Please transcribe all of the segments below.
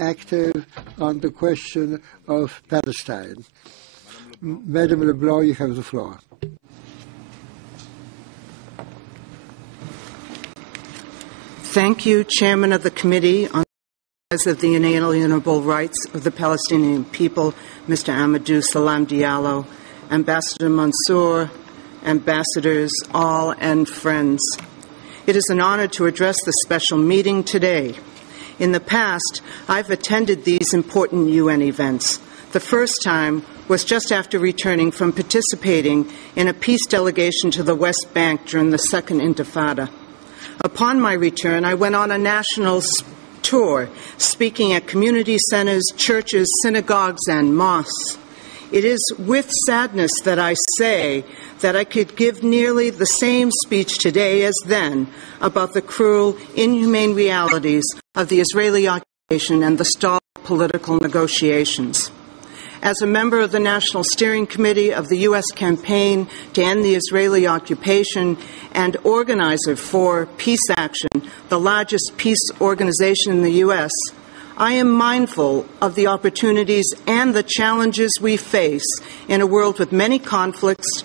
active on the question of Palestine. Madam LeBlanc, you have the floor. Thank you, Chairman of the Committee on the Rise of the Inalienable Rights of the Palestinian People, Mr. Amadou Salam Diallo, Ambassador Mansour, ambassadors, all, and friends. It is an honor to address this special meeting today. In the past, I've attended these important UN events. The first time was just after returning from participating in a peace delegation to the West Bank during the Second Intifada. Upon my return, I went on a national tour, speaking at community centers, churches, synagogues, and mosques. It is with sadness that I say that I could give nearly the same speech today as then about the cruel, inhumane realities of the Israeli occupation and the stalled political negotiations. As a member of the National Steering Committee of the U.S. campaign to end the Israeli occupation and organizer for Peace Action, the largest peace organization in the U.S., I am mindful of the opportunities and the challenges we face in a world with many conflicts,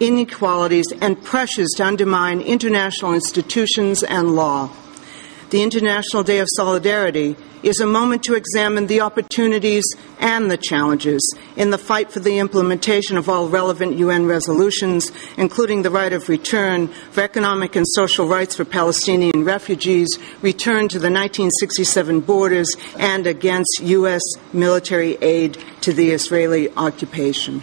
inequalities, and pressures to undermine international institutions and law. The International Day of Solidarity is a moment to examine the opportunities and the challenges in the fight for the implementation of all relevant UN resolutions, including the right of return for economic and social rights for Palestinian refugees, return to the 1967 borders, and against U.S. military aid to the Israeli occupation.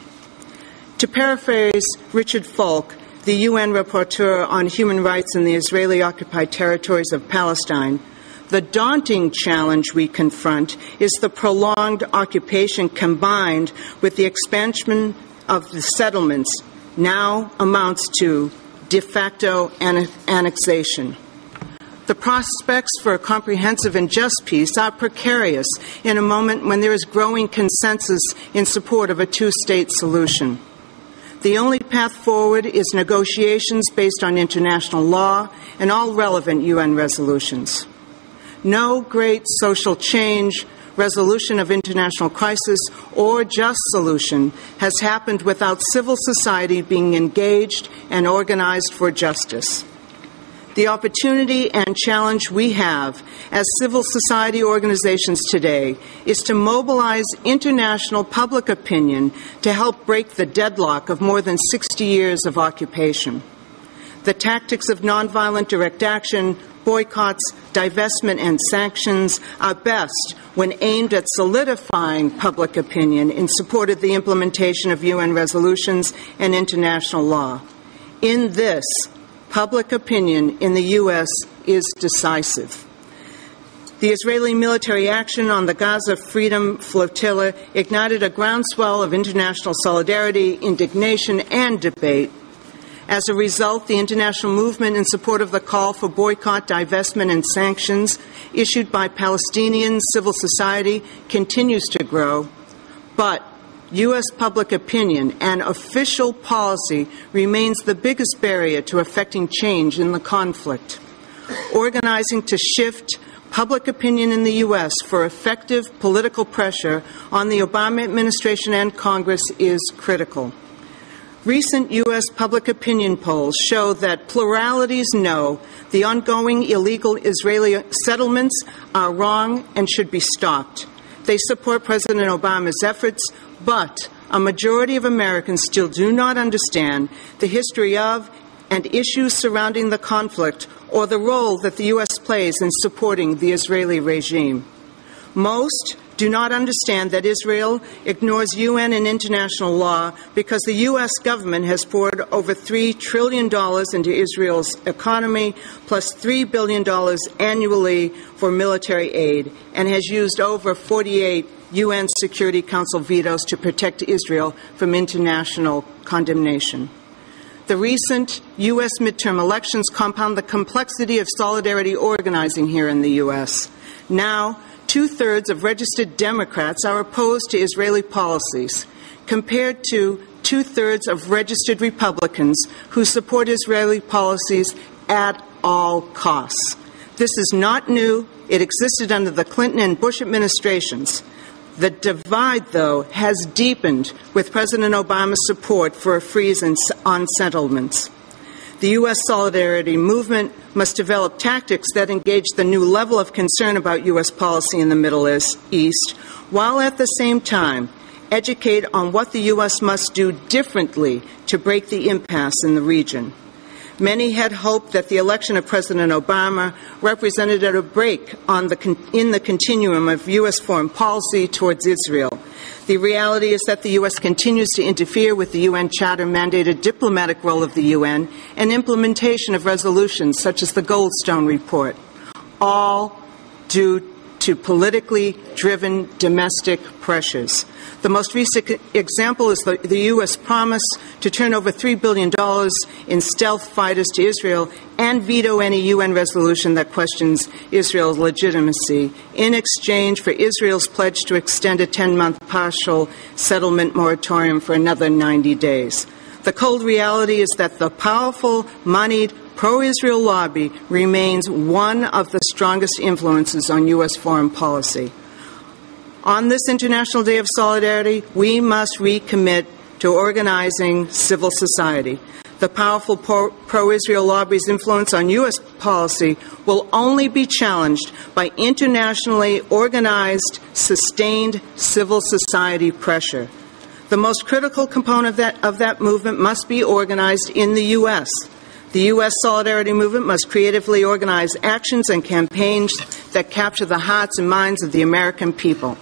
To paraphrase Richard Falk, the UN rapporteur on human rights in the Israeli-occupied territories of Palestine, the daunting challenge we confront is the prolonged occupation combined with the expansion of the settlements now amounts to de facto annexation. The prospects for a comprehensive and just peace are precarious in a moment when there is growing consensus in support of a two-state solution. The only path forward is negotiations based on international law and all relevant UN resolutions. No great social change, resolution of international crisis, or just solution has happened without civil society being engaged and organized for justice. The opportunity and challenge we have as civil society organizations today is to mobilize international public opinion to help break the deadlock of more than 60 years of occupation. The tactics of nonviolent direct action, boycotts, divestment, and sanctions are best when aimed at solidifying public opinion in support of the implementation of UN resolutions and international law. In this, public opinion in the U.S. is decisive. The Israeli military action on the Gaza Freedom Flotilla ignited a groundswell of international solidarity, indignation, and debate. As a result, the international movement in support of the call for boycott, divestment, and sanctions issued by Palestinian civil society continues to grow, but U.S. public opinion and official policy remains the biggest barrier to effecting change in the conflict. Organizing to shift public opinion in the U.S. for effective political pressure on the Obama administration and Congress is critical. Recent U.S. public opinion polls show that pluralities know the ongoing illegal Israeli settlements are wrong and should be stopped. They support President Obama's efforts, but a majority of Americans still do not understand the history of and issues surrounding the conflict or the role that the U.S. plays in supporting the Israeli regime. Most do not understand that Israel ignores UN and international law because the U.S. government has poured over $3 trillion into Israel's economy, plus $3 billion annually for military aid, and has used over 48 UN Security Council vetoes to protect Israel from international condemnation. The recent U.S. midterm elections compound the complexity of solidarity organizing here in the U.S. Now, two-thirds of registered Democrats are opposed to Israeli policies, compared to two-thirds of registered Republicans who support Israeli policies at all costs. This is not new It existed under the Clinton and Bush administrations. The divide, though, has deepened with President Obama's support for a freeze on settlements. The U.S. solidarity movement must develop tactics that engage the new level of concern about U.S. policy in the Middle East, while at the same time educate on what the U.S. must do differently to break the impasse in the region. Many had hoped that the election of President Obama represented a break in the continuum of U.S. foreign policy towards Israel. The reality is that the U.S. continues to interfere with the UN Charter-mandated diplomatic role of the UN and implementation of resolutions such as the Goldstone Report, all due to politically driven domestic pressures. The most recent example is the U.S. promise to turn over $3 billion in stealth fighters to Israel and veto any UN resolution that questions Israel's legitimacy in exchange for Israel's pledge to extend a 10-month partial settlement moratorium for another 90 days. The cold reality is that the powerful, moneyed, pro-Israel lobby remains one of the strongest influences on U.S. foreign policy. On this International Day of Solidarity, we must recommit to organizing civil society. The powerful pro-Israel lobby's influence on U.S. policy will only be challenged by internationally organized, sustained civil society pressure. The most critical component of that movement must be organized in the U.S. The U.S. Solidarity Movement must creatively organize actions and campaigns that capture the hearts and minds of the American people.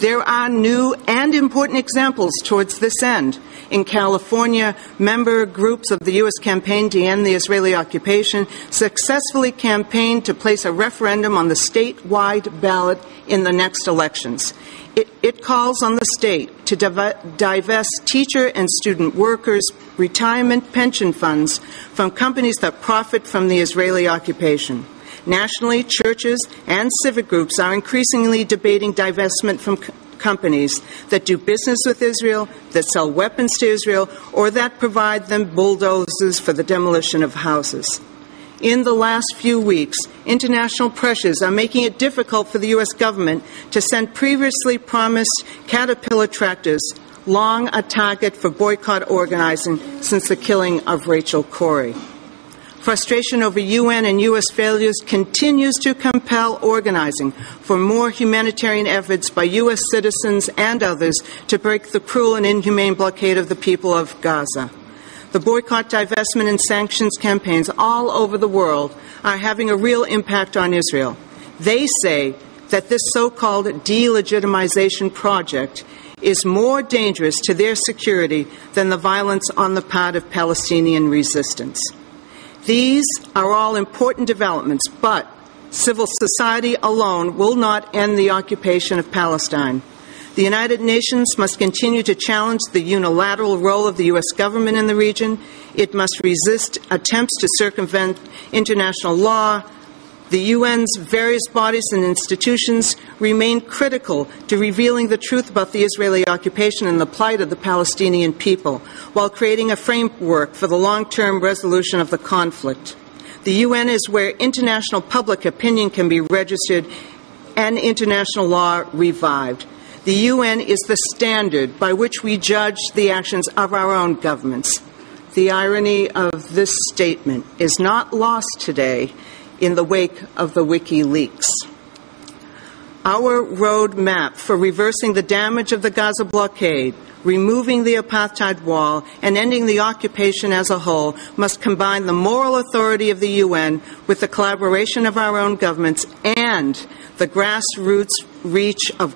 There are new and important examples towards this end. In California, member groups of the U.S. campaign to end the Israeli occupation successfully campaigned to place a referendum on the statewide ballot in the next elections. It calls on the state to divest teacher and student workers' retirement pension funds from companies that profit from the Israeli occupation. Nationally, churches and civic groups are increasingly debating divestment from companies that do business with Israel, that sell weapons to Israel, or that provide them bulldozers for the demolition of houses. In the last few weeks, international pressures are making it difficult for the U.S. government to send previously promised Caterpillar tractors, long a target for boycott organizing since the killing of Rachel Corrie. Frustration over UN and U.S. failures continues to compel organizing for more humanitarian efforts by U.S. citizens and others to break the cruel and inhumane blockade of the people of Gaza. The boycott, divestment, and sanctions campaigns all over the world are having a real impact on Israel. They say that this so-called delegitimization project is more dangerous to their security than the violence on the part of Palestinian resistance. These are all important developments, but civil society alone will not end the occupation of Palestine. The United Nations must continue to challenge the unilateral role of the U.S. government in the region. It must resist attempts to circumvent international law. The UN's various bodies and institutions remain critical to revealing the truth about the Israeli occupation and the plight of the Palestinian people, while creating a framework for the long-term resolution of the conflict. The UN is where international public opinion can be registered and international law revived. The UN is the standard by which we judge the actions of our own governments. The irony of this statement is not lost today in the wake of the WikiLeaks. Our roadmap for reversing the damage of the Gaza blockade, removing the apartheid wall, and ending the occupation as a whole must combine the moral authority of the UN with the collaboration of our own governments and the grassroots reach of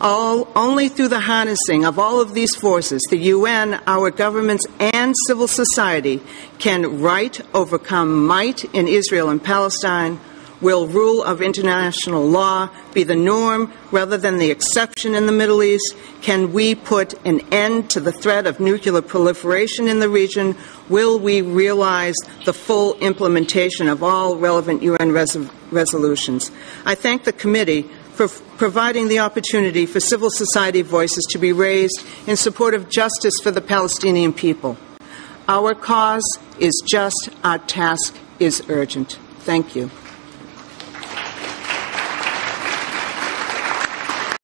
only through the harnessing of all of these forces, the UN, our governments, and civil society can right overcome might in Israel and Palestine. Will rule of international law be the norm rather than the exception in the Middle East? Can we put an end to the threat of nuclear proliferation in the region? Will we realize the full implementation of all relevant UN resolutions? I thank the committee for providing the opportunity for civil society voices to be raised in support of justice for the Palestinian people. Our cause is just, our task is urgent. Thank you.